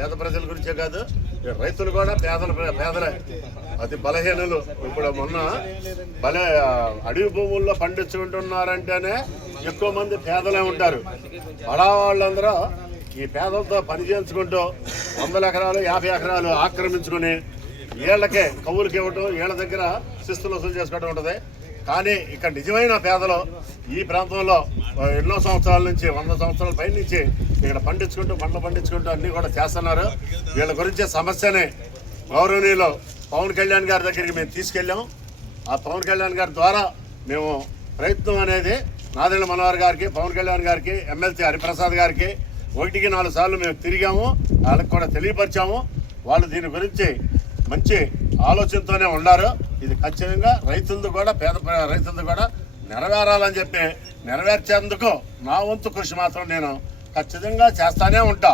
పేద ప్రజల గురించే కాదు రైతులు కూడా పేదల పేదలే. అతి బలహీనులు. ఇప్పుడు మొన్న బల అడవి భూముల్లో పండించుకుంటున్నారంటేనే ఎక్కువ మంది పేదలే ఉంటారు. బడా వాళ్ళందరూ ఈ పేదలతో పని చేయించుకుంటూ వందల ఎకరాలు యాభై ఎకరాలు ఆక్రమించుకుని వీళ్ళకే కవులకి ఇవ్వటం వీళ్ళ దగ్గర శిస్తులు వసూలు చేసుకోవడం ఉంటుంది. కానీ ఇక్కడ నిజమైన పేదలు ఈ ప్రాంతంలో ఎన్నో సంవత్సరాల నుంచి వంద సంవత్సరాల పై నుంచి ఇక్కడ పండించుకుంటూ పంటలు పండించుకుంటూ అన్నీ కూడా చేస్తున్నారు. వీళ్ళ గురించి సమస్యని గౌరవనీయులు పవన్ కళ్యాణ్ గారి దగ్గరికి మేము తీసుకెళ్ళాం. ఆ పవన్ కళ్యాణ్ గారి ద్వారా మేము ప్రయత్నం అనేది నాదెండ్ల మనోహర్ గారికి పవన్ కళ్యాణ్ గారికి ఎమ్మెల్సీ హరిప్రసాద్ గారికి ఒకటికి నాలుగు సార్లు మేము తిరిగాము. వాళ్ళకి కూడా తెలియపరిచాము. వాళ్ళు దీని గురించి మంచి ఆలోచనతోనే ఉన్నారు. ఇది ఖచ్చితంగా రైతులది కూడా పేద రైతులది కూడా నెరవేరాలని చెప్పి నెరవేర్చేందుకు నా వంతు కృషి మాత్రం నేను ఖచ్చితంగా చేస్తానే ఉంటా.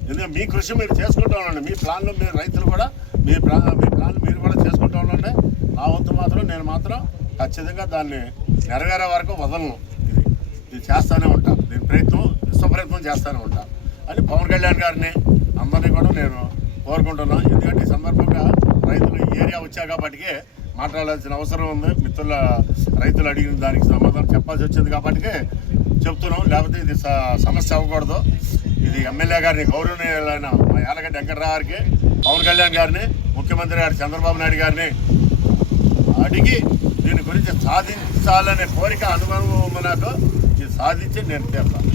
ఎందుకంటే మీ కృషి మీరు చేసుకుంటూ ఉండండి. మీ ప్లాన్లు మీరు రైతులు కూడా మీ ప్లా మీ ప్లాన్లు మీరు కూడా చేసుకుంటూ ఉండండి. నా వంతు మాత్రం నేను మాత్రం ఖచ్చితంగా దాన్ని నెరవేరే వరకు వదలను. ఇది ఇది చేస్తానే ఉంటా. దీని ప్రయత్నం విశ్వప్రయత్నం చేస్తూనే చేస్తానే ఉంటా. అని పవన్ కళ్యాణ్ గారిని అందరినీ కూడా నేను కోరుకుంటున్నాను ఎందుకంటే ఈ సందర్భంగా రైతులు ఈ ఏరియా వచ్చా కాబట్టి మాట్లాడాల్సిన అవసరం ఉంది. మిత్రుల రైతులు అడిగిన దానికి సమాధానం చెప్పాల్సి వచ్చింది కాబట్టి చెప్తున్నాం. లేకపోతే ఇది సమస్య అవ్వకూడదు. ఇది ఎమ్మెల్యే గారిని గౌరవనీయులైన మా యాలగడ్డ వెంకట్రావు గారికి పవన్ కళ్యాణ్ గారిని ముఖ్యమంత్రి గారి చంద్రబాబు నాయుడు గారిని అడిగి దీని గురించి సాధించాలనే కోరిక అనుభవం నాకు. ఇది సాధించి నేను తీరుతాను